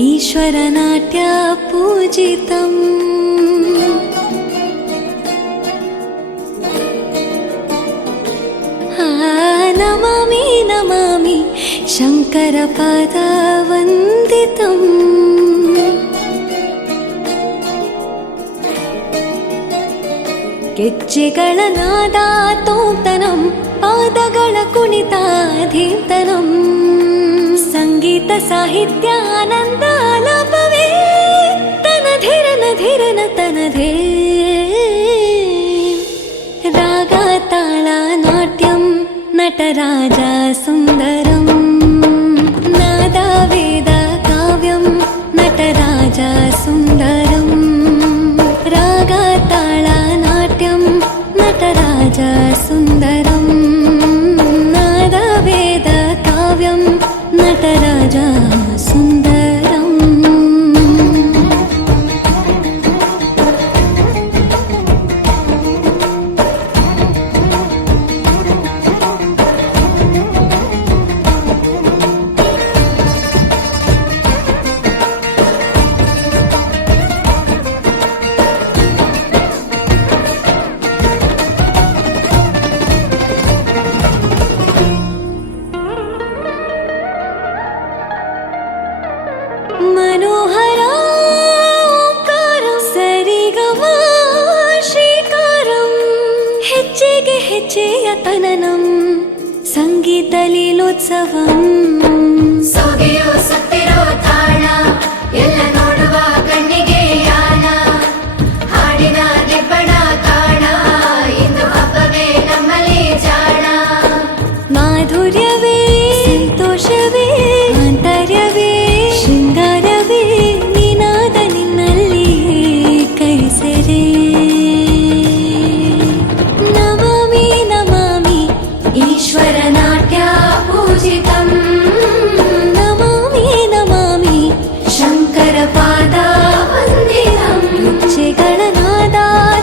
ईश्वरनाट्य पूजितम् नमामि नमामि शङ्करपादवन्दितम् ಗೆಜ್ಜೆಗಳ ನಾದ ತೋಂತನಂ ಪಾದಗಳ ಕುಣಿತಾಧೀರ್ತನಂ ಸಂಗೀತ ಸಾಹಿತ್ಯ ಆನಂದ ಆಲಾಪವೇ ತನಧಿರನ ಧಿರನ ತನಧೇ ರಾಗ ತಾಳ ನಾಟ್ಯಂ ನಟರಾಜ ಸುಂದರಂ ನಾದ ವೇದ ಕಾವ್ಯಂ ನಟರಾಜ ಸುಂದರಂ ರಾಗ ತಾಳ ನಾಟ್ಯಂ ನಟರಾಜ ಸುಂದರಂ ನಾದ ವೇದ ಕಾವ್ಯಂ ನಟರಾಜ ಸುಂದರಂ मनोहर ओंकारं सरिगमा श्रीकारं ಹೆಜ್ಜೆಗೆ ಹೆಜ್ಜೆಯ ತನನಂ ಸಂಗೀತ ಲೀಲೋತ್ಸವಂ ಸೊಗೆಯೋ ಸತ್ತಿರೋ ತಾಣ ಎಲ್ಲ ನೋಡುವ ಕಣ್ಣಿಗೆ ಯಾನ ಹಾಡಿನ ದಿಬ್ಬಣ ಕಾಣ ಇಂದು ಹಬ್ಬವೇ ನಮ್ಮಲ್ಲಿ ಜಾಣ ಮಾಧುರ್ಯವೇ ಸಂತೋಷವೇ ಆಂತರ್ಯವೇ ಶೃಂಗಾರವೇ ನಿನಾದ ನಿನ್ನಲ್ಲಿ ಕೈಸೆರೆ ನಮಾಮಿ ನಮಾಮಿ ಈಶ್ವರನಾಟ್ಯ ಪೂಜಿತಂ ನಮಾಮಿ ನಮಾಮಿ ಶಂಕರಪಾದ ವಂದಿತಂ ಗೆಜ್ಜೆಗಳ ನಾದ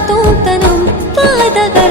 ತೋಂತನಂ ಪಾದಗಳ